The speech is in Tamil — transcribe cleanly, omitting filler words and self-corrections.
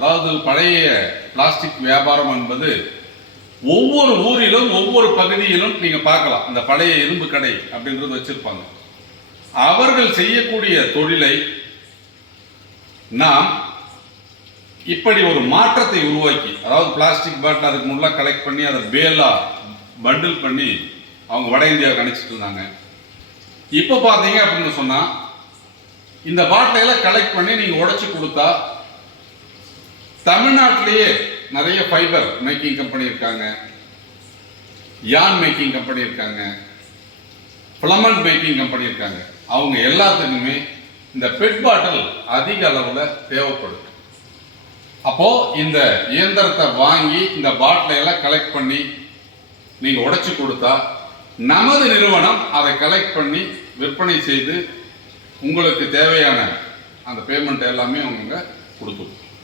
அதாவது பழைய பிளாஸ்டிக் வியாபாரம் என்பது ஒவ்வொரு ஊரிலும் ஒவ்வொரு பகுதியிலும் நீங்க பார்க்கலாம். அந்த பழைய இரும்பு கடை அப்படின்றது வச்சிருப்பாங்க. அவர்கள் செய்யக்கூடிய தொழிலை நாம் இப்படி ஒரு மாற்றத்தை உருவாக்கி, அதாவது பிளாஸ்டிக் பாட்டில் அதுக்கு முன்னாடி கலெக்ட் பண்ணி அதை பேலா பண்டில் பண்ணி அவங்க வட இந்தியாவுக்கு அனுப்பிச்சிட்டு இருந்தாங்க. இப்போ பார்த்தீங்க அப்படின்னு சொன்னா இந்த பாட்டிலையெல்லாம் கலெக்ட் பண்ணி நீங்க உடைச்சு கொடுத்தா தமிழ்நாட்டிலேயே நிறைய ஃபைபர் மேக்கிங் கம்பெனி இருக்காங்க, யான் மேக்கிங் கம்பெனி இருக்காங்க, ஃபிலமெண்ட் மேக்கிங் கம்பெனி இருக்காங்க. அவங்க எல்லாத்துக்குமே இந்த பெட் பாட்டில் அதிக அளவில் தேவைப்படுது. அப்போ இந்த இயந்திரத்தை வாங்கி இந்த பாட்டிலை எல்லாம் கலெக்ட் பண்ணி நீங்க உடைச்சு கொடுத்தா நமது நிறுவனம் அதை கலெக்ட் பண்ணி விற்பனை செய்து உங்களுக்கு தேவையான அந்த பேமெண்ட் எல்லாமே அவங்க கொடுத்துரும்.